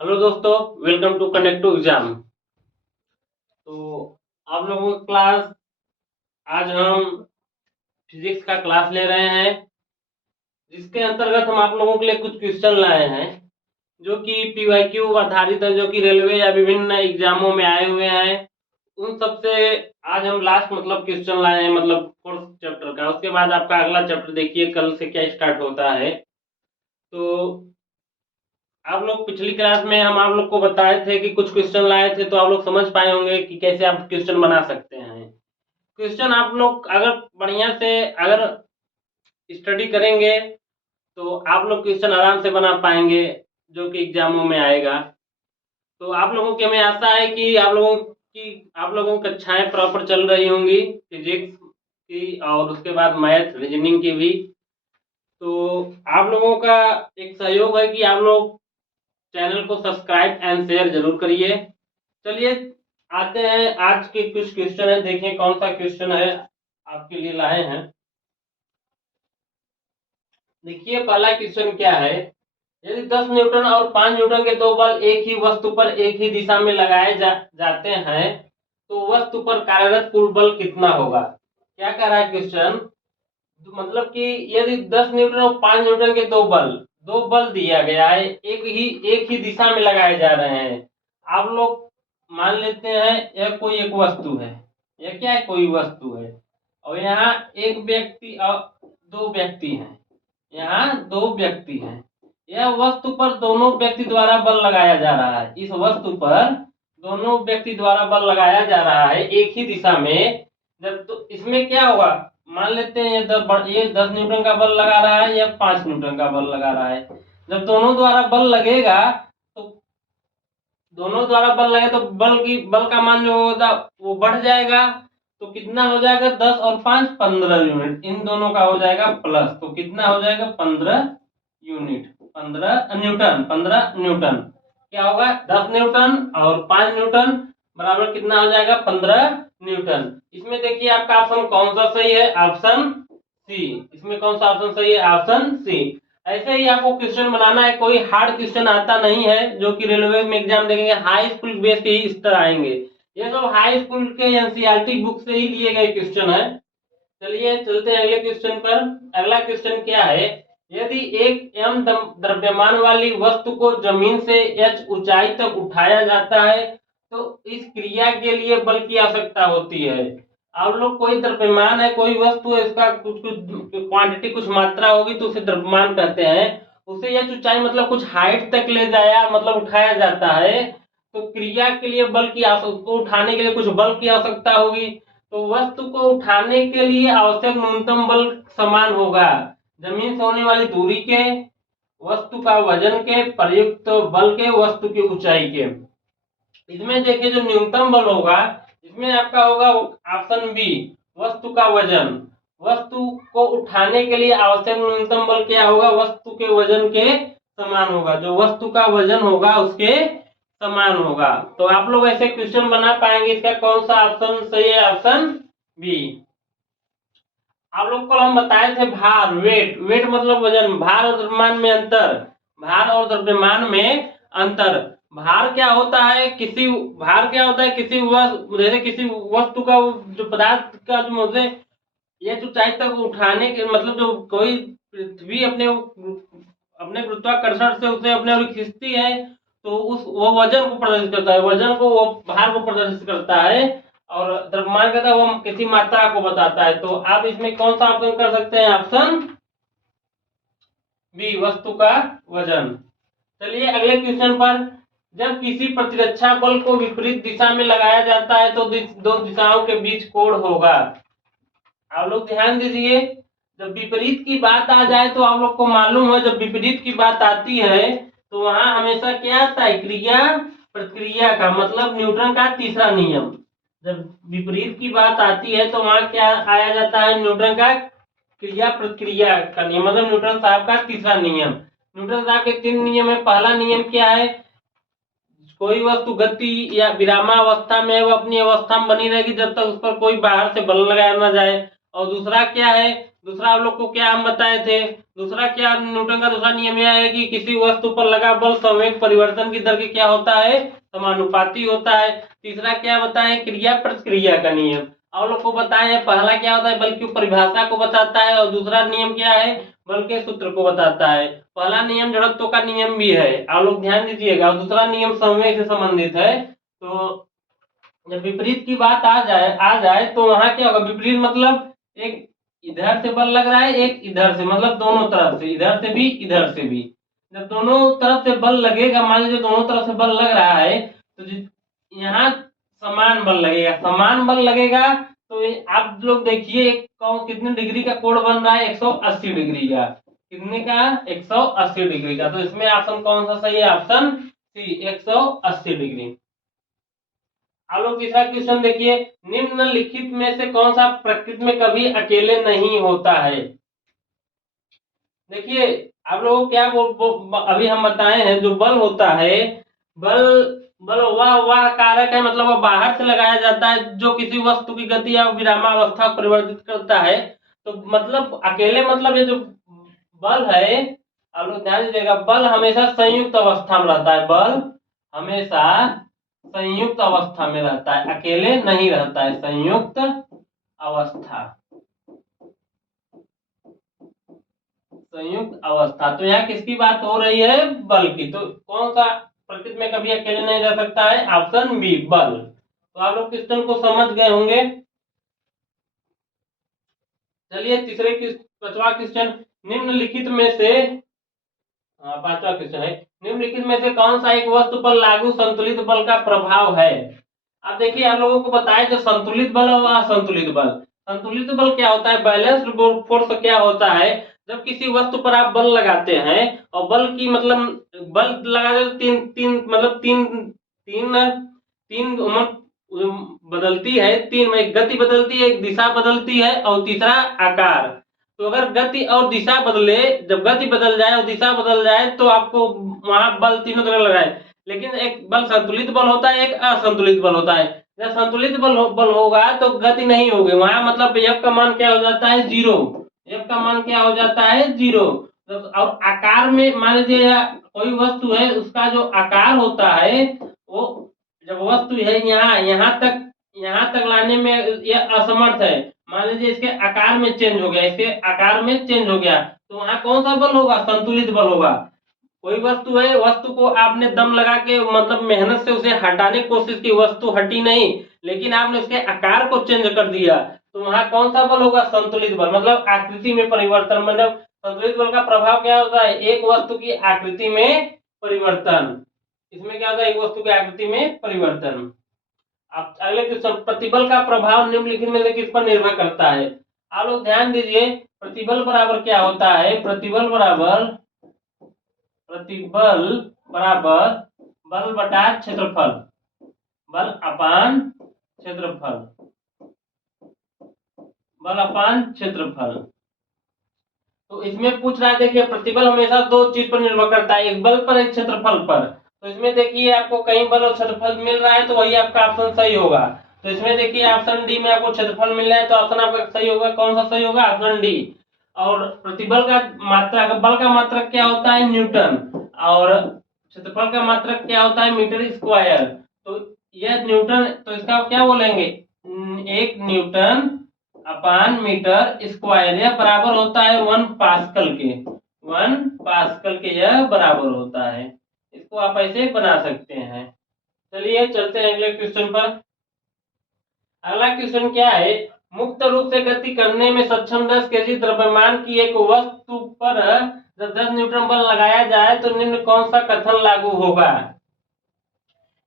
Hello दोस्तों, welcome to connect to exam. तो आप लोगों की क्लास, आज हम फिजिक्स का क्लास ले रहे हैं, जिसके अंतर्गत हम आप लोगों के लिए कुछ क्वेश्चन लाए हैं जो कि पीवाईक्यू आधारित है, जो कि रेलवे या विभिन्न एग्जामों में आए हुए हैं। उन सब से आज हम लास्ट क्वेश्चन लाए हैं, फोर्थ चैप्टर का। उसके बाद आपका अगला चैप्टर देखिए कल से क्या स्टार्ट होता है। तो आप लोग पिछली क्लास में हम आप लोग को बताए थे कि कुछ क्वेश्चन लाए थे, तो आप लोग समझ पाए होंगे कि कैसे आप क्वेश्चन बना सकते हैं। क्वेश्चन आप लोग अगर बढ़िया से अगर स्टडी करेंगे तो आप लोग क्वेश्चन आराम से बना पाएंगे, जो कि एग्जामों में आएगा। तो आप लोगों की हमें आशा है कि आप लोगों की कक्षाएं प्रॉपर चल रही होंगी, फिजिक्स की और उसके बाद मैथ रीजनिंग की भी। तो आप लोगों का एक सहयोग है कि आप लोग चैनल को सब्सक्राइब एंड शेयर जरूर करिए। चलिए आते हैं, आज के कुछ क्वेश्चन है, देखें कौन सा क्वेश्चन है आपके लिए लाए हैं। देखिए पहला क्वेश्चन क्या है। यदि 10 न्यूटन और 5 न्यूटन के दो बल एक ही वस्तु पर एक ही दिशा में लगाए जाते हैं, तो वस्तु पर कार्यरत कुल बल कितना होगा। क्या कह रहा है क्वेश्चन, मतलब कि यदि 10 न्यूटन और 5 न्यूटन के दो बल दिया गया है, एक ही दिशा में लगाए जा रहे हैं। आप लोग मान लेते हैं यह कोई एक वस्तु है, यह क्या है, कोई वस्तु है। और यहाँ एक व्यक्ति और दो व्यक्ति हैं, यहाँ दो व्यक्ति हैं। यह वस्तु पर दोनों व्यक्ति द्वारा बल लगाया जा रहा है, इस वस्तु पर दोनों व्यक्ति द्वारा बल लगाया जा रहा है एक ही दिशा में। जब तो इसमें क्या होगा, मान लेते हैं ये 10 न्यूटन का बल लगा रहा है या 5 न्यूटन का बल लगा रहा है। जब दोनों द्वारा बल लगेगा तो दोनों द्वारा बल लगे तो बल का मान जो होगा वो बढ़ जाएगा। तो कितना हो जाएगा, 10 और 5 15 यूनिट, इन दोनों का हो जाएगा प्लस, तो कितना हो जाएगा 15 यूनिट, 15 न्यूटन क्या होगा, 10 न्यूटन और 5 न्यूटन बराबर कितना हो जाएगा, 15 न्यूटन। इसमें देखिए आपका ऑप्शन कौन सा सही है, ऑप्शन सी। इसमें कौन सा ऑप्शन सही है, ऑप्शन सी। ऐसे ही आपको क्वेश्चन बनाना है, कोई हार्ड क्वेश्चन आता नहीं है, जो कि रेलवे में एग्जाम देंगे हाई स्कूल बेस के ही इस तरह आएंगे। ये सब हाई स्कूल के एनसीईआरटी बुक से ही लिए गए क्वेश्चन है। चलिए चलते हैं अगले क्वेश्चन पर। अगला क्वेश्चन क्या है, यदि एक एम द्रव्यमान वाली वस्तु को जमीन से एच ऊंचाई तक उठाया जाता है, तो इस क्रिया के लिए बल की आवश्यकता होती है। आप लोग कोई द्रव्यमान है, कोई वस्तु है, इसका कुछ कुछ क्वांटिटी, कुछ मात्रा होगी तो उसे द्रव्यमान कहते हैं। उसे एच ऊंचाई मतलब कुछ हाइट तक ले जाया मतलब उठाया जाता है, तो क्रिया के लिए बल की उसको उठाने के लिए कुछ बल की आवश्यकता होगी। तो वस्तु को उठाने के लिए आवश्यक न्यूनतम बल समान होगा जमीन से होने वाली दूरी के, वस्तु का वजन के, प्रयुक्त बल के, वस्तु की ऊंचाई के। इसमें देखिए जो न्यूनतम बल होगा, इसमें आपका होगा ऑप्शन बी, वस्तु का वजन। वस्तु को उठाने के लिए आवश्यक न्यूनतम बल क्या होगा, वस्तु के वजन के समान होगा, जो वस्तु का वजन होगा उसके समान होगा। तो आप लोग ऐसे क्वेश्चन बना पाएंगे, इसका कौन सा ऑप्शन सही है, ऑप्शन बी। आप लोग को हम बताए थे भार, वेट मतलब वजन, भार और द्रव्यमान में अंतर, भार और द्रव्यमान में अंतर। भार क्या होता है, किसी जैसे किसी वस्तु का जो पदार्थ का जो मतलब ये ऊंचाई तक उठाने के मतलब जो कोई पृथ्वी अपने अपने गुरुत्वाकर्षण से उसे अपने ओर खींचती है, तो उस वो वजन को प्रदर्शित करता है, वजन को वो भार को प्रदर्शित करता है। और द्रव्यमान कहता है वो किसी मात्रा को बताता है। तो आप इसमें कौन सा ऑप्शन कर सकते हैं, ऑप्शन बी, वस्तु का वजन। चलिए अगले क्वेश्चन पर। जब किसी प्रतिरक्षा बल को विपरीत दिशा में लगाया जाता है तो दो दिशाओं के बीच कोण होगा। आप लोग ध्यान दीजिए, जब विपरीत की बात आ जाए तो आप लोग को मालूम है, जब विपरीत की बात आती है तो वहां हमेशा क्या आता है, क्रिया प्रतिक्रिया का, मतलब न्यूटन का तीसरा नियम। जब विपरीत की बात आती है तो वहां क्या आया जाता है, न्यूटन का क्रिया प्रतिक्रिया का नियम, मतलब न्यूटन साहब का तीसरा नियम। न्यूटन साहब के 3 नियम है। पहला नियम क्या है, कोई वस्तु गति या विरामावस्था में वो अपनी अवस्था में बनी रहेगी जब तक उस पर कोई बाहर से बल लगाया ना जाए। और दूसरा क्या है, दूसरा आप लोग को क्या हम बताए थे, दूसरा क्या न्यूटन का दूसरा नियम यह है कि किसी वस्तु पर लगा बल संवेग परिवर्तन की दर के क्या होता है, समानुपाती होता है। तीसरा क्या बताएं, क्रिया प्रतिक्रिया का नियम। आप लोग को बताएं पहला क्या होता है, बल की परिभाषा को बताता है, और दूसरा नियम क्या है, बल के सूत्र को बताता है। पहला नियम जड़त्व का नियम भी है, आप लोग ध्यान दीजिएगा, और दूसरा नियम संवेग से संबंधित है। तो जब विपरीत की बात आ जाए तो वहां क्या होगा, विपरीत मतलब एक इधर से बल लग रहा है, एक इधर से, मतलब दोनों तरफ से, इधर से भी इधर से भी। जब दोनों तरफ से बल लगेगा, मान लीजिए दोनों तरफ से बल लग रहा है, तो यहाँ समान बल लगेगा, समान बल लगेगा तो आप लोग देखिए कौन कितने डिग्री का कोण बन रहा है, 180 डिग्री का। कितने का, 180 डिग्री का। तो इसमें ऑप्शन कौन सा सही है, ऑप्शन सी, 180 डिग्री। आप लोग तीसरा क्वेश्चन देखिए, निम्नलिखित में से कौन सा प्रकृति में कभी अकेले नहीं होता है। देखिए आप लोगों को क्या अभी हम बताए हैं, जो बल होता है, बल बल वह कारक है, मतलब वह बाहर से लगाया जाता है जो किसी वस्तु की गति या विरामावस्था को परिवर्तित करता है। तो मतलब अकेले, मतलब ये जो बल है, आप लोग ध्यान दीजिएगा, बल हमेशा संयुक्त अवस्था में रहता है, बल हमेशा संयुक्त अवस्था में रहता है, अकेले नहीं रहता है, संयुक्त अवस्था, संयुक्त अवस्था। तो यहाँ किसकी बात हो रही है, बल की। तो कौन सा प्रकृति में कभी अकेले नहीं रह सकता है, ऑप्शन बी, बल। तो आप लोग क्वेश्चन को समझ गए होंगे। चलिए तीसरे पांचवा क्वेश्चन, निम्नलिखित में से, पांचवा क्वेश्चन है, निम्नलिखित में से कौन सा एक वस्तु पर लागू संतुलित बल का प्रभाव है। अब देखिए आप लोगों को बताया जो संतुलित बल और असंतुलित बल। संतुलित बल क्या होता है, बैलेंस्ड फोर्स क्या होता है, जब किसी वस्तु पर आप बल लगाते हैं, और बल की मतलब बल लगाते तो तीन तीन मतलब तीन तीन तीन बदलती है, तीन में गति बदलती है, एक दिशा बदलती है, और तीसरा आकार। तो अगर गति और दिशा बदले, जब गति बदल जाए और दिशा बदल जाए तो आपको वहां बल तीनों तरह लगाए। लेकिन एक बल संतुलित बल होता है, एक असंतुलित बल होता है। जब संतुलित बल होगा तो गति नहीं होगी वहां, मतलब F का मान क्या हो जाता है, जीरो। F का मान क्या हो जाता है, जीरो। और आकार में मान लीजिए कोई वस्तु है, उसका जो आकार होता है, वो जब वस्तु है यहाँ तक लाने में यह असमर्थ है, मान लीजिए इसके आकार में चेंज हो गया, इसके आकार में चेंज हो गया, तो वहां कौन सा बल होगा, संतुलित बल होगा। कोई वस्तु है, वस्तु को आपने दम लगा के मतलब मेहनत से उसे हटाने की कोशिश की, वस्तु हटी नहीं, लेकिन आपने उसके आकार को चेंज कर दिया, तो वहां कौन सा बल होगा, संतुलित बल, मतलब आकृति में परिवर्तन। मतलब संतुलित बल का प्रभाव क्या होता है, एक वस्तु की आकृति में परिवर्तन। इसमें क्या होता है, एक वस्तु की आकृति में परिवर्तन। अब अगले क्वेश्चन, प्रतिबल का प्रभाव निम्नलिखित में से किस पर निर्भर करता है। आप लोग ध्यान दीजिए, प्रतिबल बराबर क्या होता है, प्रतिबल बराबर बल बटा क्षेत्रफल, बल अपान क्षेत्रफल, बल अपान क्षेत्रफल। तो इसमें पूछ रहा है, देखिए प्रतिबल हमेशा दो चीज पर निर्भर करता है, एक बल पर, एक क्षेत्रफल पर। तो इसमें देखिए आपको कहीं बल और क्षेत्रफल मिल रहा है, तो वही आपका ऑप्शन सही होगा। तो इसमें देखिए ऑप्शन डी में आपको क्षेत्रफल मिल रहा है, तो ऑप्शन आपका सही होगा, कौन सा सही होगा, ऑप्शन डी। और प्रतिबल का मात्रक, बल का मात्रक क्या होता है, न्यूटन, और क्षेत्रफल का मात्रक क्या होता है, मीटर स्क्वायर। तो यह न्यूटन, तो इसका क्या बोलेंगे, एक न्यूटन अपान मीटर स्क्वायर, यह बराबर होता है 1 पास्कल के, 1 पास्कल के यह बराबर होता है। इसको आप ऐसे बना सकते हैं। चलिए चलते हैं अगले क्वेश्चन पर। अगला क्वेश्चन क्या है, मुक्त रूप से गति करने में सक्षम 10 केजी द्रव्यमान की एक वस्तु पर जब 10 न्यूटन बल लगाया जाए तो निम्न कौन सा कथन लागू होगा।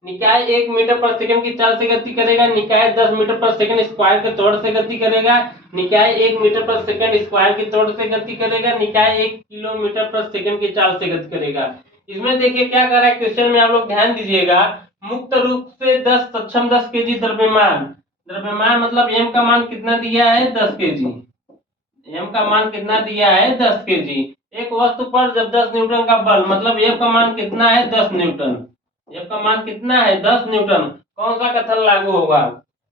निकाय 1 मीटर पर सेकंड की चाल से गति करेगा, निकाय 10 मीटर पर सेकंड स्क्वायर के त्वरण से गति करेगा, निकाय 1 मीटर पर सेकंड स्क्वायर की त्वरण से गति करेगा, निकाय 1 किलोमीटर पर सेकंड की चाल से गति करेगा। इसमें देखिए क्या कर रहा है क्वेश्चन में, आप लोग ध्यान दीजिएगा, मुक्त रूप से 10 सक्षम 10 केजी द्रव्यमान, द्रव्यमान मतलब एम का मान कितना दिया है, 10 केजी, एम का मान कितना दिया है, 10 केजी। एक वस्तु पर जब 10 न्यूटन का बल, मतलब एफ का मान कितना है, 10 न्यूटन, एफ का मान कितना है, 10 न्यूटन, कौन सा कथन लागू होगा।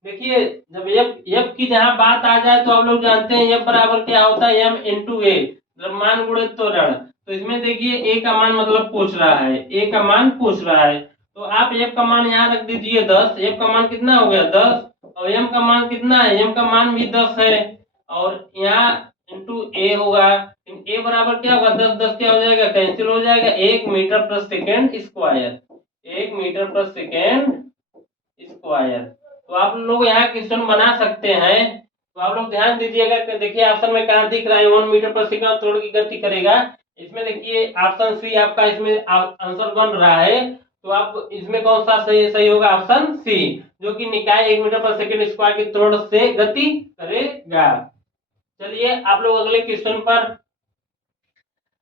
देखिए जब एफ की जहां बात आ जाए तो आप लोग जानते हैं एफ बराबर क्या होता है, एम इंटू ए। द्रव्यमान गुणित त्वरण। तो इसमें देखिए ए का मान मतलब पूछ रहा है, ए का मान पूछ रहा है, तो आप एफ का मान यहाँ रख दीजिए 10। एफ का मान कितना हो गया 10, और एम का मान कितना है, एम का मान भी 10 है, और यहाँ इंटू ए होगा। ए बराबर क्या होगा, 10 10 क्या हो जाएगा, कैंसिल हो जाएगा, 1 मीटर प्रति सेकेंड स्क्वायर, 1 मीटर प्रति सेकेंड स्क्वायर। तो आप लोग यहाँ क्वेश्चन बना सकते हैं। तो आप लोग ध्यान दीजिएगा कि देखिए ऑप्शन में कहाँ दिख रहा है 1 मीटर पर सेकंड त्वरण की गति करेगा। इसमें देखिए ऑप्शन सी आपका इसमें आंसर बन रहा है। तो आप इसमें कौन सा सही सही होगा, ऑप्शन सी, जो कि निकाय 1 मीटर पर सेकंड स्क्वायर की त्वरण से गति करेगा। चलिए आप लोग अगले क्वेश्चन पर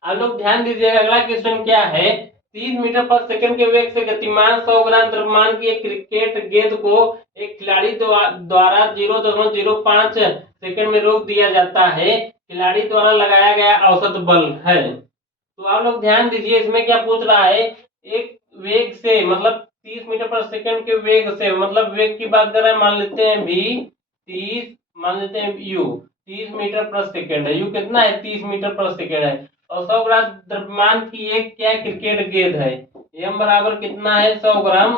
आप लोग ध्यान दीजिएगा। अगला क्वेश्चन क्या है, 30 मीटर पर सेकंड के वेग से गतिमान 100 ग्राम द्रव्यमान की एक क्रिकेट गेंद को एक खिलाड़ी द्वारा 0.05 सेकंड में रोक दिया जाता है। खिलाड़ी द्वारा लगाया गया औसत बल है। तो आप लोग ध्यान दीजिए, इसमें क्या पूछ रहा है, एक वेग से मतलब 30 मीटर पर सेकंड के वेग से, मतलब वेग की बात कर रहे हैं, मान लेते हैं v 30, मान लेते हैं u 30 मीटर पर सेकंड है, u कितना है 30 मीटर पर सेकंड है, और 100 ग्राम द्रव्यमान की एक क्या क्रिकेट गेंद है, m बराबर कितना है 100 ग्राम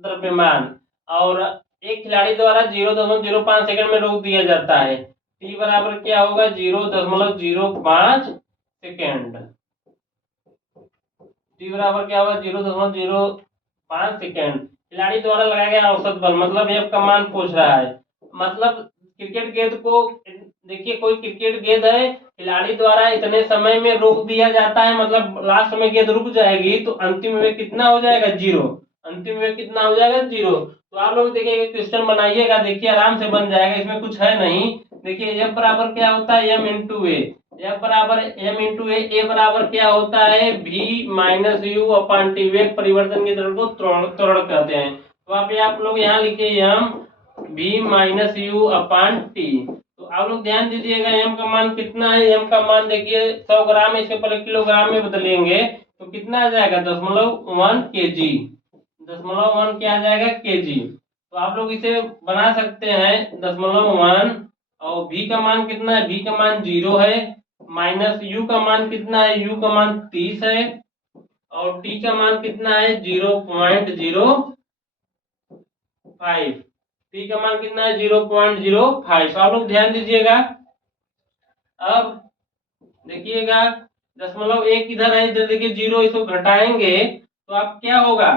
द्रव्यमान, और एक खिलाड़ी द्वारा 0.05 सेकंड में रोक दिया जाता है। t बराबर क्या होगा 0.05 सेकंड, t बराबर क्या होगा 0.05 सेकंड। खिलाड़ी द्वारा लगाया गया औसत बल, मतलब एफ का मान पूछ रहा है। मतलब क्रिकेट गेंद को देखिए, कोई क्रिकेट गेंद है, खिलाड़ी द्वारा इतने समय में रोक दिया जाता है, मतलब लास्ट में गेंद रुक जाएगी तो अंतिम में कितना हो जाएगा 0, अंतिम में कितना हो जाएगा 0। तो आप लोग देखिए क्वेश्चन बनाइएगा, देखिए आराम से बन जाएगा, इसमें कुछ है नहीं। देखिए एफ बराबर क्या होता है m इंटू ए, एफ बराबर m इंटू ए बराबर क्या होता है v minus you upon T, वेग परिवर्तन की दर को त्वरण कहते हैं। तो आप लोग यहाँ लिखिए m v minus you upon T. तो आप लोग ध्यान दीजिएगा, m का मान कितना है, m का मान देखिए 100 ग्राम है, इसके पहले किलोग्राम में बदलेंगे तो कितना आ जाएगा 0.1 kg, 0.1 क्या आ जाएगा kg। तो आप लोग इसे बना सकते हैं 0.1, और v का मान कितना है, v का मान 0 है, माइनस u का मान कितना है, u का मान 30 है, और t का मान कितना है 0.05, t का मान कितना है 0.05। तो आप लोग ध्यान दीजिएगा। अब देखिएगा 0.1 इधर है, इधर देखिए 0, इसको घटाएंगे तो आप क्या होगा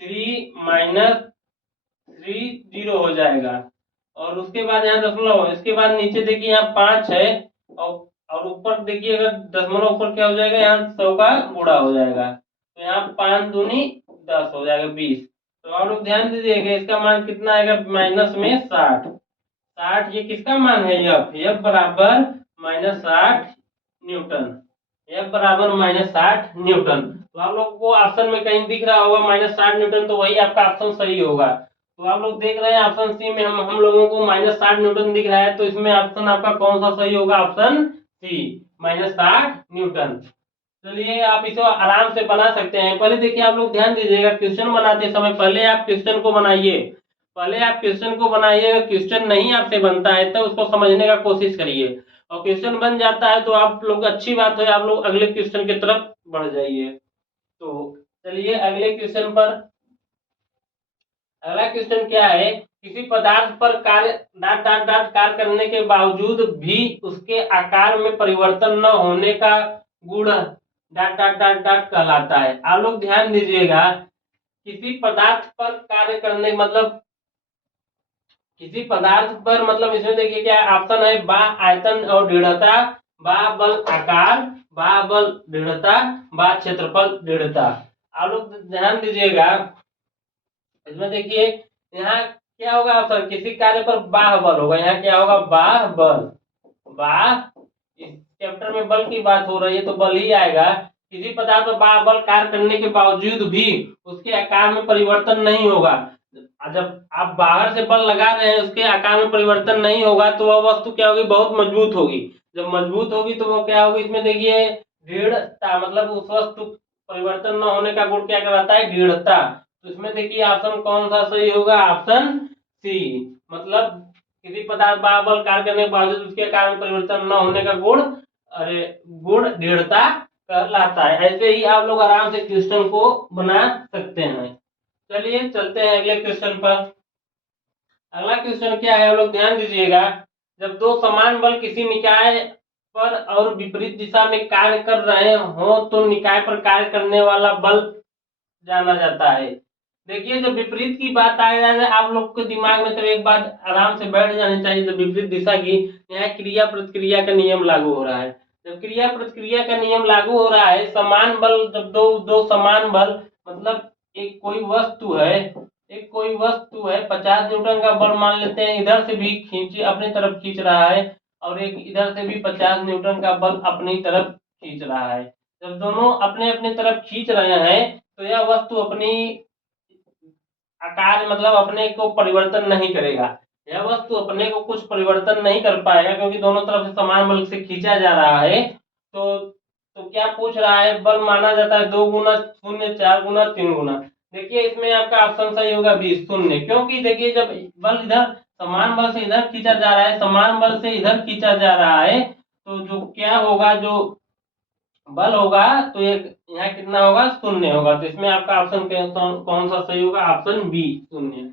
3 माइनस 3 0 हो जाएगा, और उसके बाद यहाँ दशमलव, इसके बाद नीचे देखिए यहाँ 5 है, और ऊपर देखिएगा दशमलव ऊपर क्या हो जाएगा, यहाँ 100 का गुणा हो जाएगा, तो यहाँ 5 दूनी 10 हो जाएगा 20। तो आप लोग ध्यान दीजिएगा, इसका मान कितना आएगा माइनस में 60। ये किसका मान है, एफ बराबर -60 न्यूटन, एफ बराबर -60 न्यूटन। तो आप लोग को ऑप्शन में कहीं दिख रहा होगा -60 न्यूटन, तो वही आपका ऑप्शन सही होगा। तो आप लोग देख रहे हैं ऑप्शन सी में हम लोगों को -60 न्यूटन दिख रहा है, तो इसमें ऑप्शन आपका कौन सा सही होगा, ऑप्शन सी -60 न्यूटन। चलिए आप इसे आराम से बना सकते हैं। पहले देखिए आप लोग ध्यान दीजिएगा, क्वेश्चन बनाते समय पहले आप क्वेश्चन को बनाइए, पहले आप क्वेश्चन को बनाइए। क्वेश्चन नहीं आपसे बनता है तो उसको समझने का कोशिश करिए, और क्वेश्चन बन जाता है तो आप लोग अच्छी बात है, आप लोग अगले क्वेश्चन की तरफ बढ़ जाइए। तो चलिए अगले क्वेश्चन पर। अगला क्वेश्चन क्या है, किसी पदार्थ पर कार्य डॉट डॉट डॉट कार्य करने के बावजूद भी उसके आकार में परिवर्तन न होने का गुण डॉट डॉट डॉट डॉट कहलाता है। आप लोग ध्यान दीजिएगा, किसी पदार्थ पर कार्य करने मतलब किसी पदार्थ पर, मतलब इसमें देखिए क्या ऑप्शन है, बा आयतन और दृढ़ता, बा बल आकार, बा बल दृढ़ता, बा क्षेत्रफल दृढ़ता। आप लोग ध्यान दीजिएगा, इसमें देखिए यहाँ क्या होगा ऑप्शन, किसी कार्य पर बाह बल होगा, यहाँ क्या होगा बाह बल, बाह, इस चैप्टर में बल की बात हो रही है तो बल ही आएगा। किसी पदार्थ पर बाह बल कार्य करने के बावजूद भी उसके आकार में परिवर्तन नहीं होगा। जब आप बाहर से बल लगा रहे हैं उसके आकार में परिवर्तन नहीं होगा तो वह वस्तु क्या होगी, बहुत मजबूत होगी। जब मजबूत होगी तो वो क्या होगी, इसमें देखिए दृढ़ता, मतलब उस वस्तु परिवर्तन न होने का गुण क्या कहलाता है, दृढ़ता। तो इसमें देखिए ऑप्शन कौन सा सही होगा, ऑप्शन सी, मतलब किसी पदार्थ बल कार्य करने के बावजूद उसके कारण परिवर्तन न होने का गुण गुण दृढ़ता कहलाता है। ऐसे ही आप लोग आराम से क्वेश्चन को बना सकते हैं। चलिए चलते हैं अगले क्वेश्चन पर। अगला क्वेश्चन क्या है, आप लोग ध्यान दीजिएगा। जब दो समान बल किसी निकाय पर और विपरीत दिशा में कार्य कर रहे हो तो निकाय पर कार्य करने वाला बल जाना जाता है। देखिए जब विपरीत की बात आ जाए आप लोग के दिमाग में तो एक बात आराम से बैठ जानी चाहिए, जब विपरीत दिशा की, यहाँ क्रिया प्रतिक्रिया का नियम लागू हो रहा है। जब क्रिया प्रतिक्रिया का नियम लागू हो रहा है, समान बल, जब दो समान बल, मतलब एक कोई वस्तु है 50 न्यूटन का बल मान लेते हैं, इधर से भी खींची अपनी तरफ खींच रहा है और एक इधर से भी 50 न्यूटन का बल अपनी तरफ खींच रहा है। जब दोनों अपने अपने तरफ खींच रहे हैं तो यह वस्तु अपनी आकार मतलब अपने को परिवर्तन नहीं करेगा। यह वस्तु अपने को कुछ परिवर्तन नहीं कर पाएगा क्योंकि दोनों तरफ से समान बल से खींचा जा रहा है। तो क्या पूछ रहा है, बल माना जाता है 2 गुना शून्य, 4 गुना, 3 गुना। देखिए इसमें आपका ऑप्शन सही होगा बी, शून्य। क्योंकि देखिए जब बल इधर समान बल से इधर खींचा जा रहा है, समान बल से इधर खींचा जा रहा है, तो जो क्या होगा, जो बल होगा तो ये यहाँ कितना होगा, शून्य होगा। तो इसमें आपका ऑप्शन कौन सा सही होगा, ऑप्शन बी, शून्य।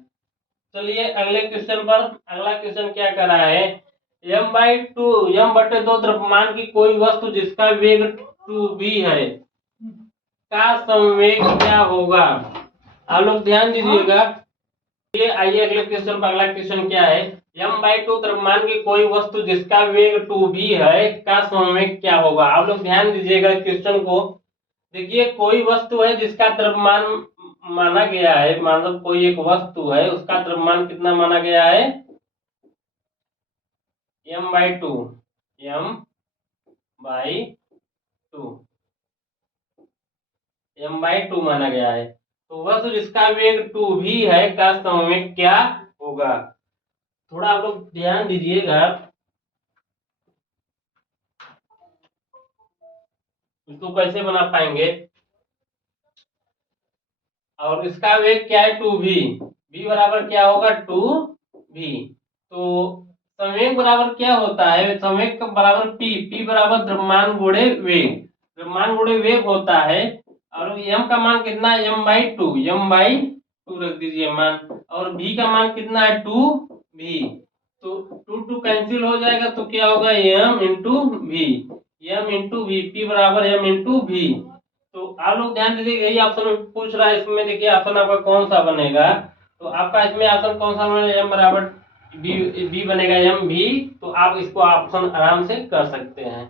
चलिए अगले क्वेश्चन पर। अगला क्वेश्चन क्या कर रहा है, m/2 द्रव्यमान की कोई वस्तु जिसका वेग 2v है का संवेग क्या होगा। आप लोग ध्यान दीजिएगा। ये आइए अगले क्वेश्चन पर। अगला क्वेश्चन क्या है, m/2 द्रव्यमान की कोई वस्तु जिसका वेग 2v है का संवेग क्या होगा। आप लोग ध्यान दीजिएगा क्वेश्चन को। देखिए कोई वस्तु है जिसका द्रव्यमान माना गया है, मतलब कोई एक वस्तु है उसका द्रव्यमान कितना माना गया है, m/2 m/2 माना गया है। तो वस्तु जिसका वेग 2v है का संवेग क्या होगा। थोड़ा आप लोग ध्यान दीजिएगा, इसको कैसे बना पाएंगे। और इसका वेग क्या है 2v, v बराबर क्या होगा 2v। तो संवेग बराबर क्या होता है, संवेग का बराबर p बराबर द्रव्यमान गुणे वेग, द्रव्यमान गुणे वेग होता है। और m का मान कितना है, m/2 रख दीजिए मान, और v का मान कितना है 2v। तो 2 कैंसिल हो जाएगा तो क्या होगा m इंटू v, p बराबर m इंटू v। तो आप लोग ध्यान दीजिए, यही ऑप्शन में पूछ रहा है। इसमें देखिए ऑप्शन आपका कौन सा बनेगा, तो आपका इसमें ऑप्शन कौन सा बनेगा, m बराबर बी बनेगा mv। तो आप इसको ऑप्शन आराम से कर सकते हैं।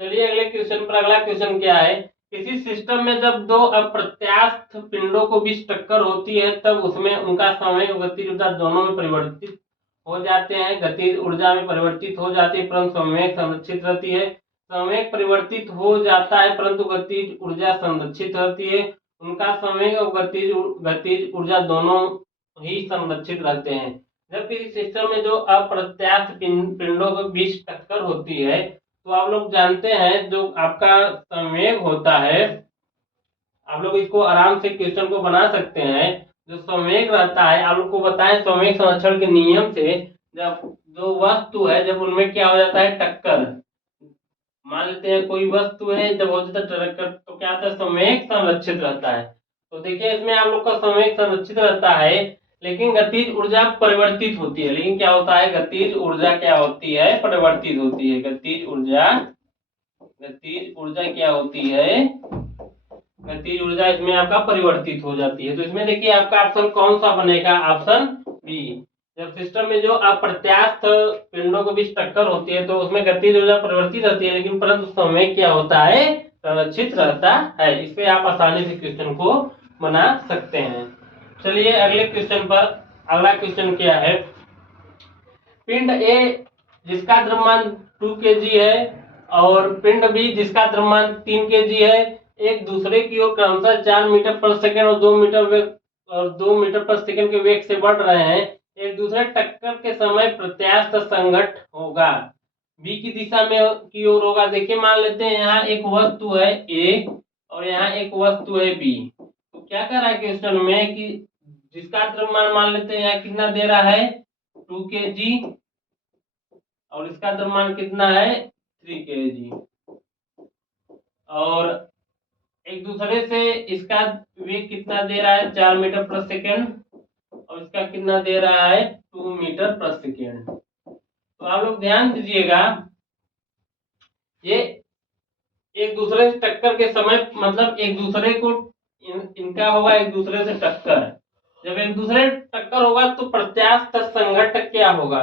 चलिए अगले क्वेश्चन पर। अगला क्वेश्चन क्या है, किसी सिस्टम में जब दो अप्रत्यास्थ पिंडों को बीच टक्कर होती है तब उसमें उनका संवेग और गतिज ऊर्जा दोनों में परिवर्तित हो जाते हैं। गतिज ऊर्जा में परिवर्तित हो जाती है परंतु संवेग संरक्षित रहती है। संवेग परिवर्तित हो जाता है परंतु गतिज ऊर्जा संरक्षित रहती है। उनका संवेग और गतिज ऊर्जा दोनों ही संरक्षित रहते हैं। जब किसी सिस्टम में जो अप्रत्यास्थ पिंडों के बीच टक्कर होती है तो आप लोग जानते हैं जो आपका संवेग होता है, आप लोग इसको आराम से क्वेश्चन को बना सकते हैं। जो संवेग रहता है आप लोग को बताएं, संवेग संरक्षण के नियम से जब जो वस्तु है जब उनमें क्या हो जाता है टक्कर, मान लेते हैं कोई वस्तु है जब हो जाता है टक्कर तो क्या होता है, संवेग संरक्षित रहता है। तो देखिए इसमें आप लोग का संवेग संरक्षित रहता है लेकिन गतिज ऊर्जा परिवर्तित होती है। लेकिन क्या होता है, गतिज ऊर्जा क्या होती है, परिवर्तित होती है। गतिज ऊर्जा क्या होती है, गतिज ऊर्जा इसमें आपका परिवर्तित हो जाती है। तो इसमें देखिए आपका ऑप्शन कौन सा बनेगा, ऑप्शन बी। जब सिस्टम में जो अप्रत्यास्थ पिंडों के बीच टक्कर होती है तो उसमें गतिज ऊर्जा परिवर्तित रहती है लेकिन परंतु संवेग क्या होता है, संरक्षित रहता है। इस पे आप आसानी से क्वेश्चन को बना सकते हैं। चलिए अगले क्वेश्चन पर। अगला क्वेश्चन क्या है, पिंड ए जिसका द्रव्यमान 2 kg है और पिंड बी जिसका द्रव्यमान 3 kg है एक दूसरे की ओर क्रमशः 4 मीटर पर सेकंड और 2 मीटर पर सेकंड के वेग से बढ़ रहे हैं। एक दूसरे टक्कर के समय प्रत्यास्थ संघट होगा, बी की दिशा में की ओर होगा। देखिए मान लेते हैं यहाँ एक वस्तु है ए और यहाँ एक वस्तु है बी। तो क्या कर रहा है क्वेश्चन में कि जिसका द्रव्यमान मान लेते हैं यहाँ कितना दे रहा है 2 kg और इसका द्रव्यमान कितना है 3 kg। और एक दूसरे से इसका वेग कितना दे रहा है 4 मीटर प्रति सेकेंड, और इसका कितना दे रहा है 2 मीटर प्रति सेकेंड। तो आप लोग ध्यान दीजिएगा, ये एक दूसरे से टक्कर के समय मतलब एक दूसरे को इनका होगा एक दूसरे से टक्कर। जब एक दूसरे टक्कर होगा तो प्रत्यास्थ संघट्ट क्या होगा,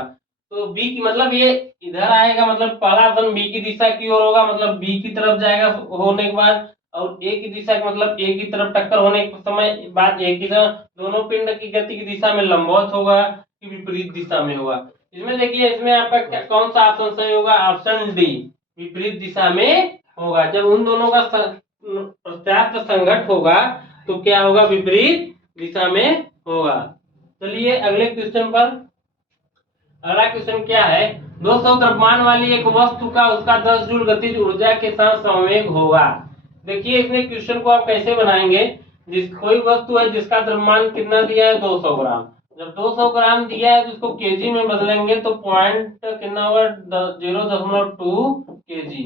तो बी की मतलब ये इधर आएगा, मतलब पहला आसन बी की दिशा की ओर होगा, मतलब बी की तरफ जाएगा होने के बाद, और ए की दिशा मतलब ए की तरफ टक्कर होने के समय बाद ए की तरफ, दोनों पिंड की गति की दिशा में लंबवत होगा कि विपरीत दिशा में होगा। इसमें देखिए इसमें आपका कौन सा ऑप्शन सही होगा, ऑप्शन डी विपरीत दिशा में होगा। जब उन दोनों का प्रत्यास्थ संघट्ट होगा तो क्या होगा, विपरीत दिशा में होगा। चलिए अगले क्वेश्चन पर। अगला क्वेश्चन क्या है, 200 द्रव्यमान वाली एक वस्तु का उसका 10 जूल गतिज ऊर्जा के साथ संवेग होगा। देखिए इसमें क्वेश्चन को आप कैसे बनाएंगे, जिस कोई वस्तु है जिसका द्रव्यमान कितना दिया है 200 ग्राम। जब 200 ग्राम दिया है तो उसको केजी में बदलेंगे तो पॉइंट कितना होगा 0.2 केजी,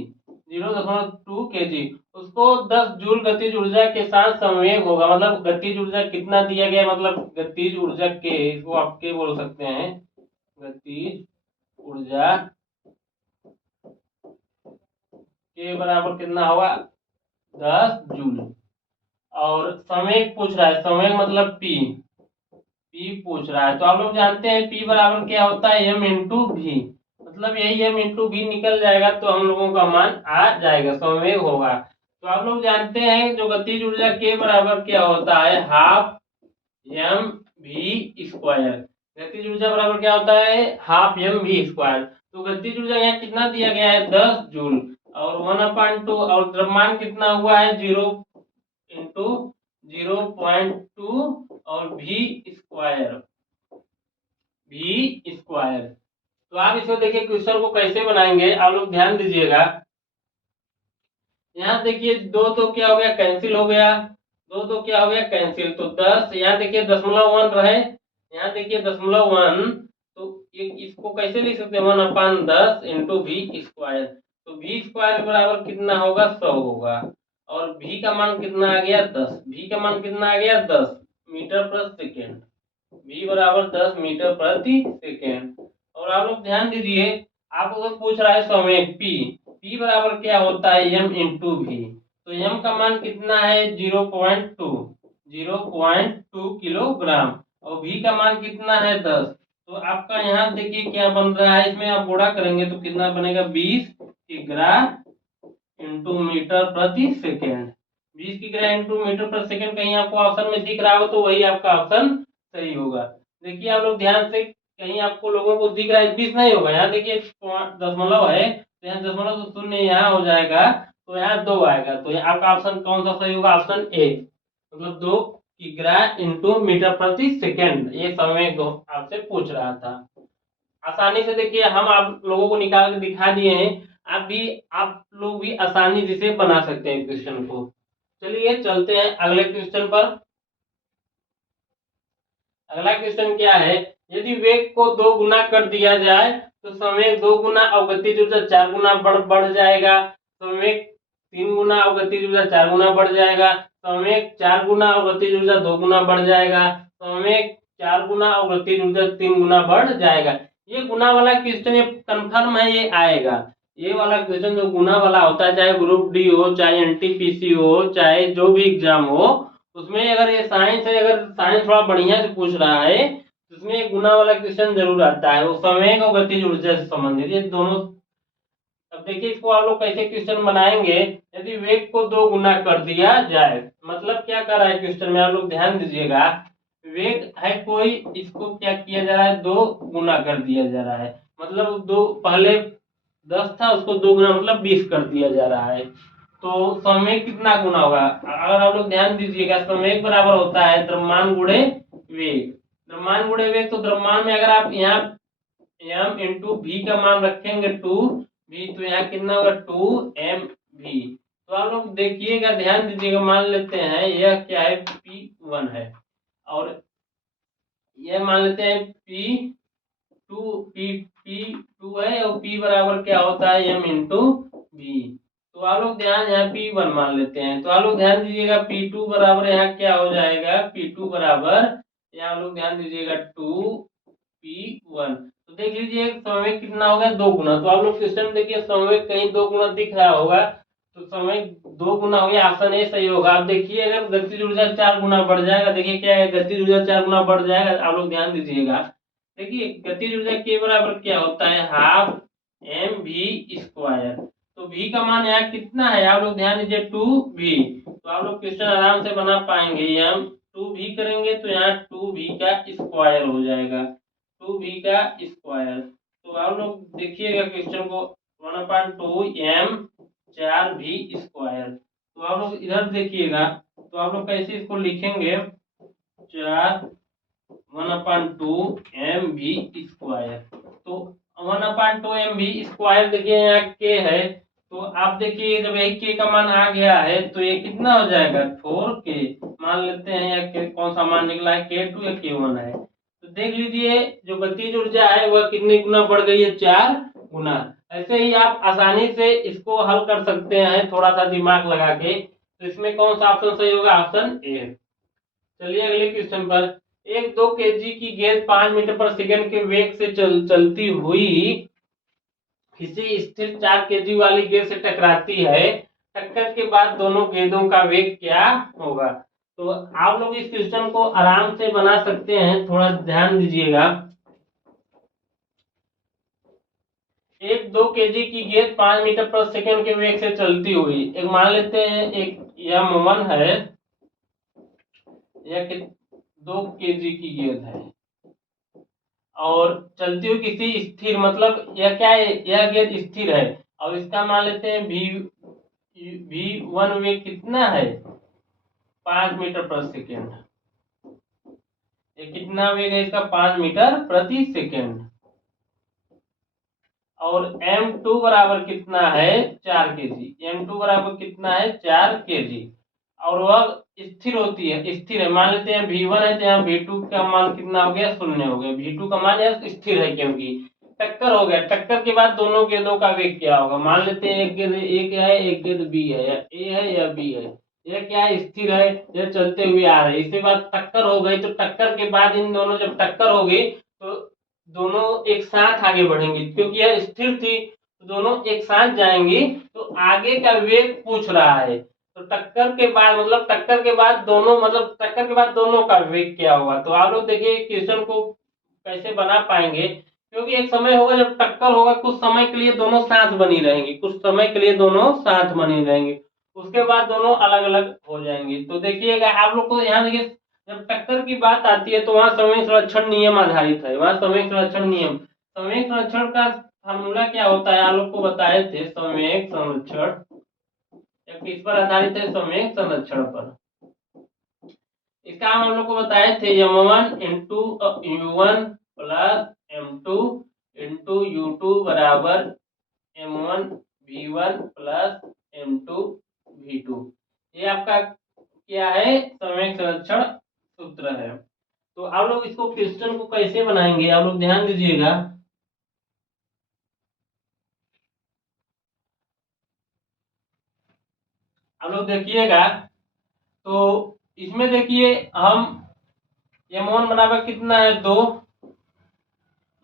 0.2 केजी। उसको 10 जूल गतिज ऊर्जा के साथ संवेग होगा, मतलब गतिज ऊर्जा कितना दिया गया, मतलब गतिज ऊर्जा के, इसको आप के बोल सकते हैं, गतिज ऊर्जा के बराबर कितना होगा 10 जूल। और संवेग पूछ रहा है, संवेग मतलब पी, पी पूछ रहा है। तो आप लोग जानते हैं पी बराबर क्या होता है एम इंटू भी, मतलब यही एम इंटू भी निकल जाएगा तो हम लोगों का मान आ जाएगा, संवेग होगा। तो आप लोग जानते हैं जो गतिज ऊर्जा के बराबर क्या होता है हाफ एम वी स्क्वायर। गतिज ऊर्जा बराबर क्या होता है हाफ एम वी स्क्वायर। तो गतिज ऊर्जा यहाँ कितना दिया गया है 10 जूल, और 1/2, और द्रव्यमान कितना हुआ है 0 इंटू 0.2 और भी स्क्वायर, भी स्क्वायर। तो आप इसमें देखिए क्वेश्चन को कैसे बनाएंगे, आप लोग ध्यान दीजिएगा। यहाँ देखिए दो तो क्या हो गया कैंसिल हो गया, दो तो क्या हो गया कैंसिल, तो 10 यहाँ देखिए 0.1 रहे, यहाँ देखिए 0.1, तो इसको कैसे लिख सकते हैं 1/10 इंटू भी स्क्वायर। तो भी स्क्वायर बराबर कितना होगा 100 होगा, और भी का मान कितना आ गया 10, भी का मान कितना आ गया 10 मीटर प्रति सेकेंड, भी बराबर 10 मीटर प्रति सेकेंड। और आप लोग ध्यान दीजिए, आपको पूछ रहा है संवेग पी, पी बराबर क्या होता है एम इंटू भी, तो एम का मान कितना है 0.2 किलोग्राम, और भी का मान कितना है 10। तो आपका यहाँ देखिए क्या बन रहा है, इसमें आप गुणा करेंगे तो कितना बनेगा 20 किग्रा इंटू मीटर प्रति सेकेंड। 20 किग्रा इंटू मीटर प्रति सेकेंड कहीं आपको ऑप्शन में दिख रहा हो तो वही आपका ऑप्शन सही होगा। देखिए आप लोग ध्यान से, कहीं आपको लोगों को दिख रहा है 20 नहीं होगा, यहाँ देखिए दशमलव है तो यहाँ दशमलव तो शून्य यहाँ हो जाएगा, तो यहाँ 2 आएगा। तो यहाँ आपका ऑप्शन कौन सा सही होगा, ऑप्शन ए, मतलब 2 किग्रा इंटू मीटर प्रति सेकेंड। ये संवेग आपसे पूछ रहा था। आसानी से देखिए हम आप लोगों को निकाल के दिखा दिए हैं, आप लोग भी आसानी से बना सकते हैं क्वेश्चन को। चलिए चलते हैं अगले क्वेश्चन पर। अगला क्वेश्चन क्या है, यदि वेग को 2 गुना कर दिया जाए तो संवेग 2 गुना और गतिज ऊर्जा 4 गुना बढ़ जाएगा। संवेग 3 गुना और गतिज ऊर्जा 4 गुना बढ़ जाएगा। संवेग 4 गुना और गतिज ऊर्जा 2 गुना बढ़ जाएगा। संवेग 4 गुना और गतिज ऊर्जा 3 गुना बढ़ जाएगा। ये गुना वाला क्वेश्चन ये कंफर्म है, ये आएगा। ये वाला क्वेश्चन जो गुना वाला होता है, चाहे ग्रुप डी हो, चाहे एनटीपीसी हो, चाहे जो भी एग्जाम हो, उसमें अगर ये साइंस है, अगर साइंस थोड़ा बढ़िया से पूछ रहा है तो उसमें गुना वाला क्वेश्चन जरूर आता है, वो संवेग और गतिज ऊर्जा से संबंधित ये दोनों। अब देखिए इसको आप लोग कैसे क्वेश्चन बनाएंगे, यदि वेग को 2 गुना कर दिया जाए, मतलब क्या कर रहा है क्वेश्चन में, आप लोग ध्यान दीजिएगा। वेग है कोई, इसको क्या किया जा रहा है 2 गुना कर दिया जा रहा है, मतलब दो पहले 10 था उसको 2 गुना मतलब 20 कर दिया जा रहा है। तो संवेग कितना गुना होगा, अगर आप लोग ध्यान दीजिएगा, संवेग बराबर होता है द्रव्यमान गुणे वेग। द्रव्यमान गुणे वेग, तो द्रव्यमान में अगर आप यहाँ एम इंटू भी का मान रखेंगे 2 भी, तो यहाँ कितना होगा 2 एम भी। तो आप लोग देखिएगा ध्यान दीजिएगा, मान लेते हैं यह क्या है P1 है, और यह मान लेते हैं P2 P2 है और P बराबर क्या होता है m इंटू V। तो आप लोग ध्यान यहाँ P1 मान लेते हैं। तो आप लोग ध्यान दीजिएगा P2 बराबर यहाँ क्या हो जाएगा, P2 बराबर यहाँ आप लोग ध्यान दीजिएगा 2P1। तो देख लीजिए समय कितना हो गया, 2 गुना। तो आप लोग क्वेश्चन में देखिए समय कहीं 2 गुना दिख रहा होगा, तो समय 2 गुना हो गया, ऑप्शन ए सही होगा। आप देखिए अगर गतिज ऊर्जा 4 गुना बढ़ जाएगा, देखिए क्या है, गतिज ऊर्जा 4 गुना बढ़ जाएगा। आप लोग ध्यान दीजिएगा, देखिए गतिज ऊर्जा के बराबर क्या होता है, हाफ mv²। तो v का मान यहाँ कितना है, आप लोग ध्यान दीजिए 2v। तो आप लोग क्वेश्चन आराम से बना पाएंगे। हम 2v करेंगे तो यहाँ 2v का स्क्वायर हो जाएगा, 2v का स्क्वायर। तो आप लोग देखिएगा क्वेश्चन को, 1/2m 4v²। तो आप लोग इधर देखिएगा, तो आप लोग कैसे इसको लिखेंगे, 1/2mv²। तो 1/2mv² देखिए यहाँ के है। तो आप देखिए जब यही के का मान आ गया है तो ये कितना हो जाएगा, 4k। मान लेते हैं या कौन सा मान निकला है, k2 या k1 है। तो देख लीजिए जो गतिज ऊर्जा है वह कितने गुना बढ़ गई है, 4 गुना। ऐसे ही आप आसानी से इसको हल कर सकते हैं थोड़ा सा दिमाग लगा के। तो इसमें कौन सा ऑप्शन सही होगा, ऑप्शन ए। चलिए अगले क्वेश्चन पर। एक 2 kg की गेंद 5 मीटर पर सेकंड के वेग से चलती हुई किसी स्थिर 4 kg वाली गेंद से टकराती है। टक्कर के बाद दोनों गेंदों का वेग क्या होगा। तो आप लोग इस क्वेश्चन को आराम से बना सकते हैं, थोड़ा ध्यान दीजिएगा। एक 2 kg की गेंद 5 मीटर पर सेकंड के वेग से चलती हुई, एक मान लेते हैं एक m1 है, यह 2 kg की गेंद है और चलती हुई किसी स्थिर, मतलब यह क्या है, यह गेंद स्थिर है और इसका मान लेते हैं v1 वेग कितना है, 5 मीटर प्रति सेकेंड। ये कितना वेग है इसका, 5 मीटर प्रति सेकेंड। और m2 बराबर कितना है, 4 kg। m2 बराबर कितना है, 4 kg। और वह स्थिर होती है, स्थिर है। मान लेते हैं v1 है तो यहाँ v2 का मान कितना हो गया, 0 हो गया। v2 का मान यहाँ स्थिर है क्योंकि टक्कर हो गया। टक्कर के बाद दोनों गेंदों का वेग क्या होगा, मान लेते हैं एक गेंद ए क्या है, एक गेंद बी है, या ए है या बी है। यह क्या है, स्थिर है, यह चलते हुए आ रहे हैं। इसके बाद टक्कर हो गई, तो टक्कर के बाद इन दोनों जब टक्कर होगी तो दोनों एक साथ आगे बढ़ेंगी, क्योंकि यह स्थिर थी तो दोनों एक साथ जाएंगी। तो आगे का वेग पूछ रहा है, तो टक्कर के बाद मतलब टक्कर के बाद दोनों, मतलब टक्कर के बाद दोनों का वेग क्या होगा। तो आप लोग देखिए क्वेश्चन को कैसे बना पाएंगे, क्योंकि एक समय होगा जब टक्कर होगा, कुछ समय के लिए दोनों साथ बनी रहेंगी, कुछ समय के लिए दोनों साथ बनी रहेंगी, उसके बाद दोनों अलग अलग हो जाएंगी। तो देखिएगा आप लोग को यहाँ देखिए, जब टक्कर की बात आती है तो वहां समय संरक्षण नियम आधारित है, वहां समय संरक्षण नियम, समय संरक्षण का फार्मूला क्या होता है आप लोग को बताए थे। समय संरक्षण किस पर आधारित है, समय संरक्षण पर। इसका हम लोग को बताए थे m1 into u1 plus m2 into u2 बराबर m1 v1 plus m2 v2। ये आपका क्या है, समय संरक्षण सूत्र है। तो आप लोग इसको क्वेश्चन को कैसे बनाएंगे, आप लोग ध्यान दीजिएगा। आप लोग देखिएगा, तो इसमें देखिए हम m1 बराबर कितना है, 2,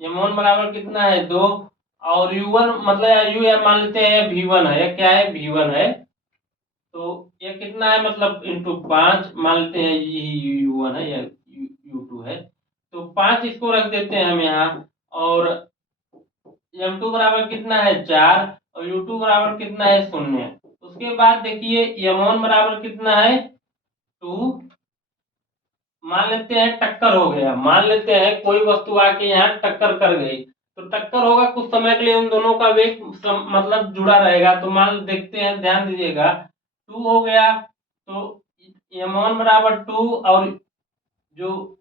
m1 बराबर कितना है, 2। और u1 मतलब u मान लेते हैं v1 है, क्या है, v1 है। तो ये कितना है, मतलब इंटू 5 मान लेते हैं, ये u1 है या u2 है। तो 5 इसको रख देते हैं हम यहाँ। और m2 बराबर कितना है, 4 और u2 बराबर कितना है, 0। उसके बाद देखिए m1 बराबर कितना है, 2। मान लेते हैं टक्कर हो गया, मान लेते हैं कोई वस्तु आके यहाँ टक्कर कर गई, तो टक्कर होगा, कुछ समय के लिए उन दोनों का वेग मतलब जुड़ा रहेगा। तो मान देखते हैं, ध्यान दीजिएगा, 2 हो गया। तो m1 बराबर 2 और जो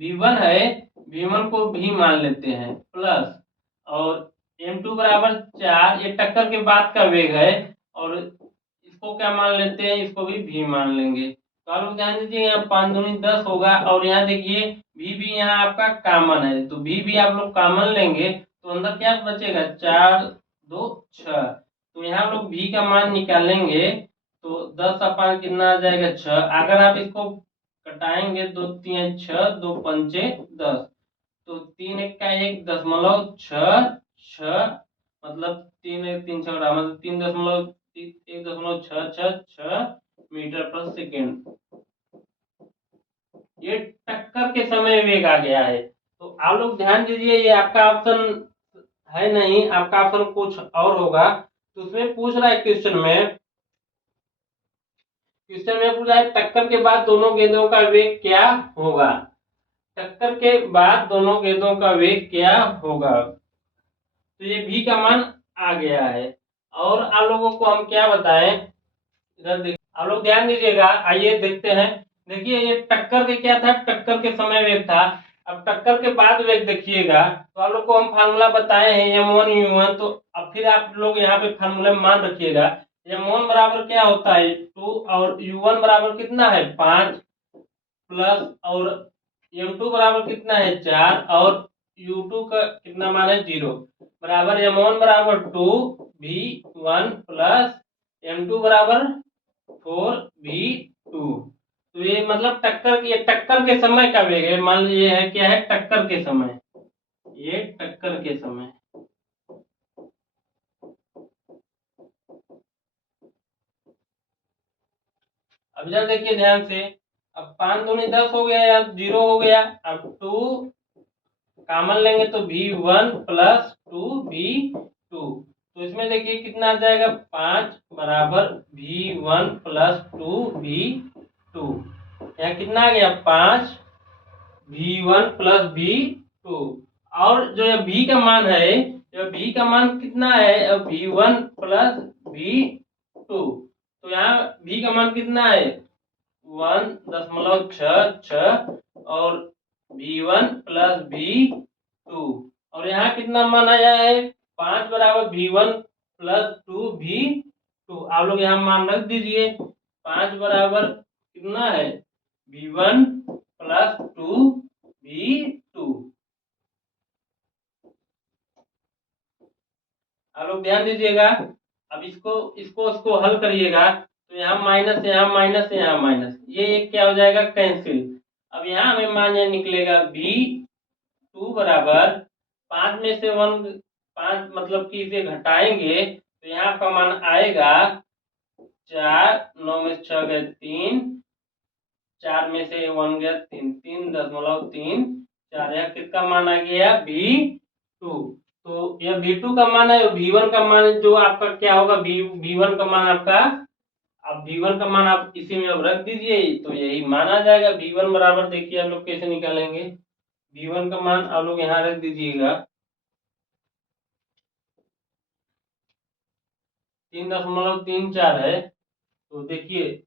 v1 है, v1 को भी मान लेते हैं प्लस, और m2 बराबर 4, ये टक्कर के बाद का वेग है, और इसको क्या मान लेते हैं, इसको भी मान लेंगे। तो आप लोग ध्यान दीजिए, यहाँ 5 दूनी 10 होगा, और यहाँ देखिए भी यहाँ आपका कॉमन है, तो भी आप लोग कॉमन लेंगे तो अंदर क्या बचेगा, 4 2 6। तो यहाँ हम लोग भी का मान निकालेंगे तो 10 अपान कितना आ जाएगा 6। अगर आप इसको कटाएंगे 2 3 6 2 पंचे 10, तो 3 1 का 1.6 मतलब 3 1 3 6 मतलब 3.166 मीटर पर सेकेंड। ये टक्कर के समय वेग आ गया है। तो आप लोग ध्यान दीजिए, ये आपका ऑप्शन है नहीं, आपका ऑप्शन कुछ और होगा। तो उसमें पूछ रहा है क्वेश्चन में पूछा है टक्कर के बाद दोनों गेंदों का वेग क्या होगा। टक्कर के बाद दोनों गेंदों का वेग क्या होगा, तो ये भी का मान आ गया है। और आप लोगों को हम क्या बताएं, इधर देखिए, आप लोग ध्यान दीजिएगा। आइए देखते हैं। देखिए ये टक्कर के क्या था, टक्कर के समय वेग था। अब टक्कर के बाद वेग देखिएगा, तो आप लोग को हम फार्मूला बताए हैं m1 u1। तो अब फिर आप लोग यहाँ पे फार्मूला में मान रखिएगा। m1 बराबर क्या होता है 2, और u1 बराबर कितना है 5, प्लस और m2 बराबर कितना है 4, और u2 का कितना मान है 0, बराबर m1 बराबर 2 v1 प्लस m2 बराबर 4 v2। तो ये मतलब टक्कर के समय का वेग है। मान लीजिए है क्या है, टक्कर के समय, ये टक्कर के समय। अब इधर देखिए ध्यान से। अब 5 दूनी 10 हो गया या 0 हो गया। अब 2 कॉमन लेंगे तो v1 प्लस 2v2। तो इसमें देखिए कितना आ जाएगा 5 बराबर v1 प्लस 2v2। यहाँ कितना आ गया 5 v1 प्लस v2। और जो ये v का मान है, ये v का मान कितना है v1 प्लस v2। तो यहाँ v का मान कितना है 1.66 और v1 प्लस v2। और यहाँ कितना मान आया है 5 बराबर v1 प्लस 2v2। आप लोग यहाँ मान रख दीजिए। 5 बराबर कितना है v1 प्लस 2v2। आप लोग ध्यान दीजिएगा। अब इसको इसको इसको हल करिएगा, तो यहाँ माइनस यहाँ माइनस यहाँ माइनस, ये एक क्या हो जाएगा कैंसिल। अब यहाँ हमें मान ये निकलेगा v2 बराबर 5 में से 1, 5 मतलब कि इसे घटाएंगे तो यहाँ का मान आएगा 4, 9 में 6 गए 3, 4 में से 1 गया 3, 3.3 4। यह किसका मान आ गया v2। तो यह v2 का मान है। v1 का मान जो आपका क्या होगा, v1 का मान आपका, अब v1 का मान आप इसी में अब रख दीजिए तो यही मान आ जाएगा। v1 बराबर देखिए आप लोग कैसे निकालेंगे, v1 का मान आप लोग यहाँ रख दीजिएगा 3.34 है। तो देखिए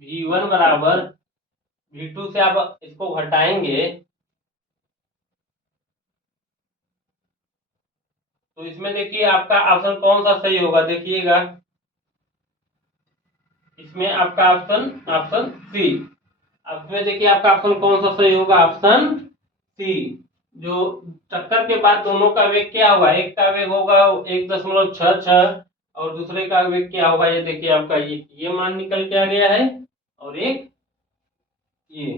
v1 बराबर v2 से आप इसको घटाएंगे तो इसमें देखिए आपका ऑप्शन कौन सा सही होगा, देखिएगा इसमें आपका ऑप्शन ऑप्शन सी। अब इसमें देखिए आपका ऑप्शन कौन सा सही होगा, ऑप्शन सी। जो टक्कर के बाद दोनों का वेग क्या होगा, एक का वेग होगा 1.66 और दूसरे का वेग क्या होगा, ये देखिए आपका ये मान निकल के आ गया है, और एक ये।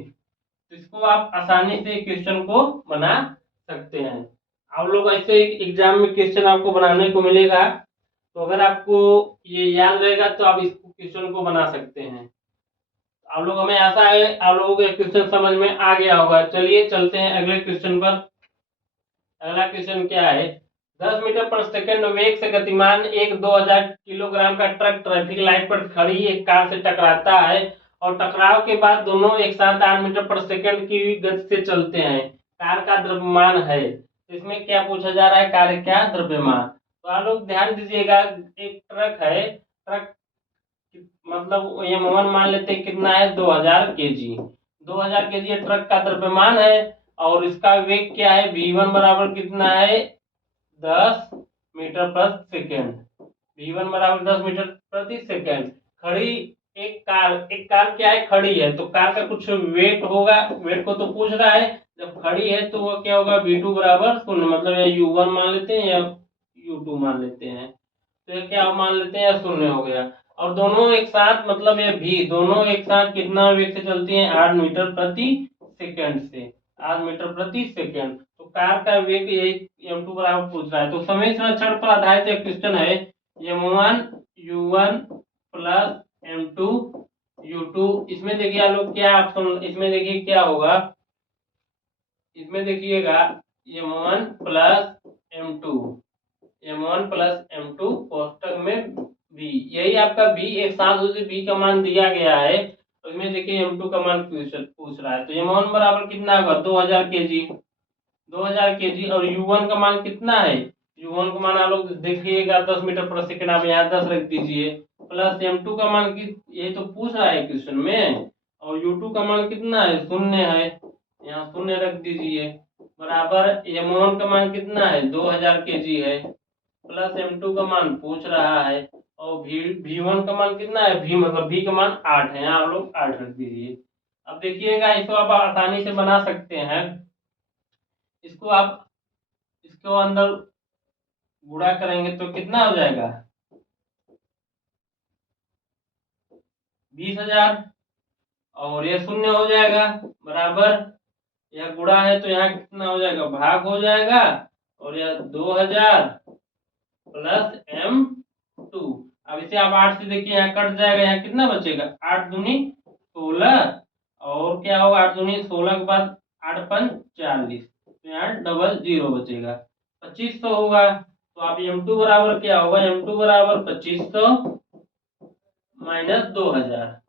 तो इसको आप आसानी से क्वेश्चन को बना सकते हैं। आप लोग ऐसे एग्जाम में क्वेश्चन आपको बनाने को मिलेगा, तो अगर आपको ये याद रहेगा तो आप इस क्वेश्चन को बना सकते हैं। आप लोग, हमें आशा है आप लोगों को क्वेश्चन समझ में आ गया होगा। चलिए चलते हैं अगले क्वेश्चन पर। अगला क्वेश्चन क्या है, 10 मीटर पर सेकंड वेग से गतिमान एक 2000 किलोग्राम का ट्रक ट्रैफिक लाइट पर खड़ी एक कार से टकराता है और टकराव के बाद दोनों एक साथ 8 मीटर पर सेकंड की गति से चलते हैं। कार का द्रव्यमान है। इसमें क्या पूछा जा रहा है, कार क्या द्रव्यमान। तो आप लोग ध्यान दीजिएगा, एक ट्रक है, ट्रक मतलब ये मोहन मान लेते हैं कितना है 2000 केजी। 2000 केजी ट्रक का द्रव्यमान है और इसका वेग क्या है v1 बराबर कितना है 10 मीटर प्रति सेकेंड। v1 बराबर 10 मीटर प्रति सेकेंड। खड़ी एक कार क्या है खड़ी है, तो कार का कुछ वेट होगा, वेट को तो पूछ रहा है। जब खड़ी है तो वो क्या होगा, v2 बराबर शून्य, मतलब या u1 मान लेते हैं या u2 मान लेते हैं, तो ये क्या मान लेते हैं, या शून्य हो गया। और दोनों एक साथ, मतलब ये भी दोनों एक साथ कितना वेग से चलती हैं, 8 मीटर प्रति सेकंड से, 8 मीटर प्रति सेकंड। तो कार का वेग यही m2 बराबर पूछ रहा है। तो समय संरक्षण पर आधारित एक क्वेश्चन है, m1 u1 plus m2 u2। इसमें देखिए आप लोग क्या ऑप्शन, इसमें देखिए क्या होगा, इसमें देखिएगा m1 plus m2, m1 plus m2 कोष्टक में b, यही आपका b, एक साथ उसे b का मान दिया गया है, तो इसमें देखिए m2 का मान पूछ रहा है। तो m1 बराबर कितना होगा, 2000 केजी, 2000 केजी। और u1 का मान कितना है, u1 का मान आप लोग देखिएगा 10 मीटर प्रति सेकंड, आप यहाँ 10 रख दीजिए, प्लस m2 का मान यही तो पूछ रहा है क्वेश्चन में, और u2 का मान कितना है, शून्य है, यहाँ शून्य रख दीजिए, बराबर m1 का मान कितना है, 2000 केजी है, प्लस m2 का मान पूछ रहा है, और v1 का मान कितना है, v मतलब v का मान 8 है, यहाँ आप लोग 8 रख दीजिए। अब देखिएगा इसको आप आसानी से बना सकते हैं, इसको आप इसको अंदर गुणा करेंगे तो कितना हो जाएगा, 20,000, और ये शून्य हो जाएगा, बराबर यह गुणा है तो यहाँ कितना हो जाएगा, भाग हो जाएगा, और यह 2000 प्लस m2। अब इसे आप 8 से देखिए यहाँ कट जाएगा, यहाँ कितना बचेगा, 8 दूनी 16, और क्या होगा 8 दूनी 16 के बाद 8 पंच 40, तो यहाँ डबल जीरो बचेगा, 2500 होगा। तो आप m2 बराबर क्या होगा, m2 बराबर 2500 माइनस 2000।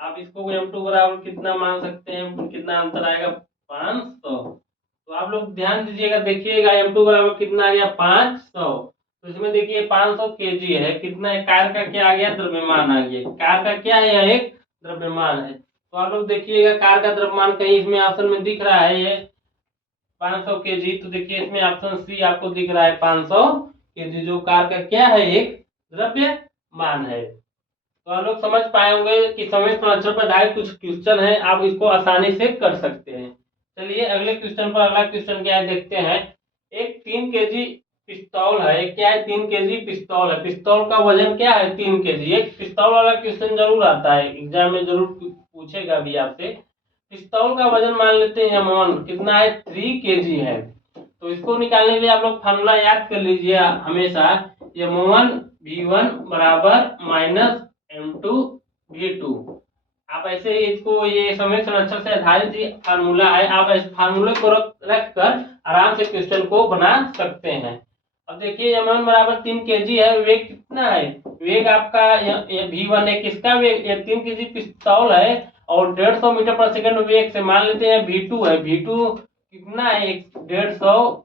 आप इसको m2 बराबर कितना मान सकते हैं, कितना अंतर आएगा, 500। तो आप लोग ध्यान दीजिएगा, देखिएगा m2 बराबर कितना आ गया, 500। तो इसमें देखिए 500 केजी है, कितना है, कार का क्या आ गया, द्रव्यमान आ गया, कार का क्या है, यह एक द्रव्यमान है। तो आप लोग देखिएगा कार का द्रव्यमान कहीं इसमें ऑप्शन में दिख रहा है ये 500 केजी, तो देखिए इसमें ऑप्शन सी आपको दिख रहा है 500 केजी, जो कार का क्या है, एक द्रव्यमान है। तो आप लोग समझ पाए होंगे कि समय संरक्षण पर आधारित कुछ क्वेश्चन है, आप इसको आसानी से कर सकते हैं। चलिए अगले क्वेश्चन पर, अगला क्वेश्चन क्या है देखते हैं। एक 3 केजी पिस्तौल है, क्या है, 3 केजी पिस्तौल है, पिस्तौल का वजन क्या है, 3 केजी। एक पिस्तौल वाला क्वेश्चन जरूर आता है एग्जाम में, जरूर पूछेगा भी आपसे। पिस्तौल का वजन मान लेते हैं m1 कितना है, 3 केजी है। तो इसको निकालने के लिए आप लोग फार्मूला याद कर लीजिए हमेशा, m1 v1 बराबर माइनस m2 v2। आप ऐसे ही इसको, ये समय संरक्षण से आधारित फार्मूला है, आप इस फार्मूले को रख कर आराम से क्वेश्चन को बना सकते हैं। अब देखिए m1 बराबर 3 केजी है, वेग कितना है, वेग आपका v1 है, किसका वेग, 3 केजी पिस्तौल है, और 150 मीटर पर सेकंड वेग से, मान लेते हैं v2 है, v2 कितना है, 150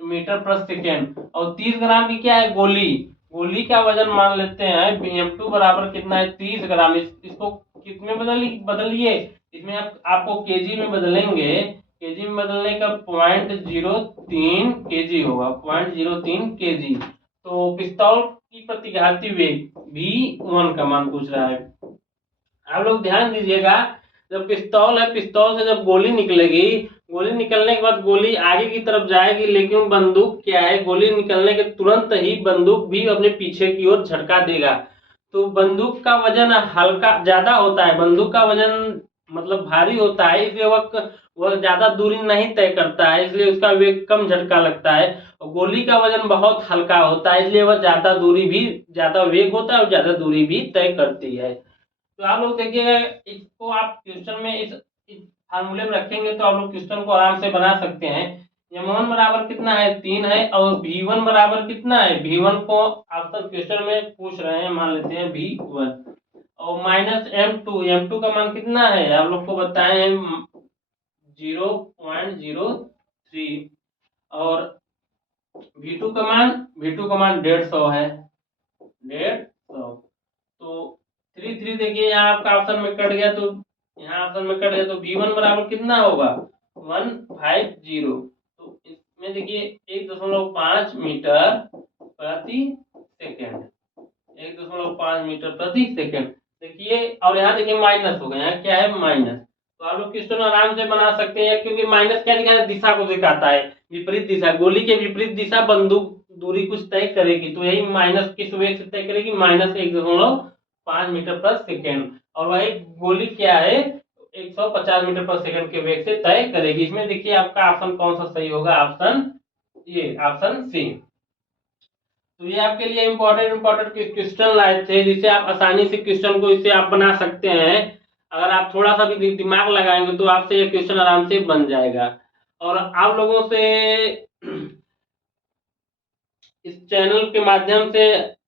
मीटर पर सेकेंड, और 30 ग्राम की क्या है, गोली, गोली का वजन मान लेते हैं m2 बराबर कितना है, 30 ग्राम। इसको कितने बदलिए, इसमें आपको केजी में बदलेंगे, केजी में बदलने का 0.03 केजी होगा, 0.03 केजी। तो पिस्तौल की प्रतिघाती वेग v1 का मान पूछ रहा है। आप लोग ध्यान दीजिएगा, जब पिस्तौल है, पिस्तौल से जब गोली निकलेगी, गोली निकलने के बाद गोली आगे की तरफ जाएगी, लेकिन बंदूक क्या है, गोली निकलने के तुरंत ही बंदूक भी अपने पीछे की ओर झटका देगा। तो बंदूक का वजन हल्का ज्यादा होता है, बंदूक का वजन मतलब भारी होता है, इसलिए वह ज्यादा दूरी नहीं तय करता है, इसलिए उसका वेग कम झटका लगता है। और गोली का वजन बहुत हल्का होता है, इसलिए वह ज्यादा दूरी भी, ज्यादा वेग होता है और ज्यादा दूरी भी तय करती है। तो आप लोग देखिएगा, इसको आप क्वेश्चन में इस फार्मूले में रखेंगे तो आप लोग क्वेश्चन को आराम से बना सकते हैं। m1 बराबर कितना है, 3 है, और v1 बराबर कितना है, v1 को ऑप्शन क्वेश्चन में पूछ रहे हैं, मान लेते हैं v1, और माइनस m2 का मान कितना है, आप लोग को बताए हैं 0.03, और v2 का मान 150 है, 150। तो 3 देखिए यहाँ आपका ऑप्शन में कट गया, तो यहाँ ऑप्शन में कट गया, तो v1 बराबर कितना होगा, 150। तो इसमें देखिए 1.5 मीटर प्रति सेकेंड, 1.5 मीटर प्रति सेकेंड। देखिए, और यहाँ देखिए माइनस हो गया, यहाँ क्या है, माइनस। तो आप लोग क्वेश्चन आराम से बना सकते हैं, क्योंकि माइनस क्या दिखाता है, दिशा को दिखाता है, विपरीत दिशा, गोली के विपरीत दिशा बंदूक दूरी कुछ तय करेगी, तो यही माइनस किस वेग से तय करेगी, -1.5 मीटर पर सेकेंड। और वही गोली क्या है, 150 मीटर पर सेकंड के वेग से तय करेगी। इसमें देखिए आपका ऑप्शन कौन सा सही होगा, ऑप्शन सी। तो ये आपके लिए इंपॉर्टेंट क्वेश्चन लाए थे, जिससे आप आसानी से क्वेश्चन को इससे आप बना सकते हैं। अगर आप थोड़ा सा भी दिमाग लगाएंगे तो आपसे ये क्वेश्चन आराम से बन जाएगा। और आप लोगों से इस चैनल के माध्यम से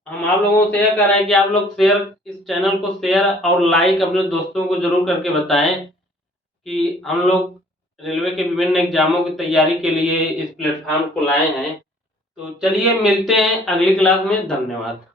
हम आप लोगों से यह कह रहे हैं कि आप लोग इस चैनल को शेयर और लाइक अपने दोस्तों को जरूर करके बताएं कि हम लोग रेलवे के विभिन्न एग्जामों की तैयारी के लिए इस प्लेटफॉर्म को लाए हैं। तो चलिए मिलते हैं अगली क्लास में। धन्यवाद।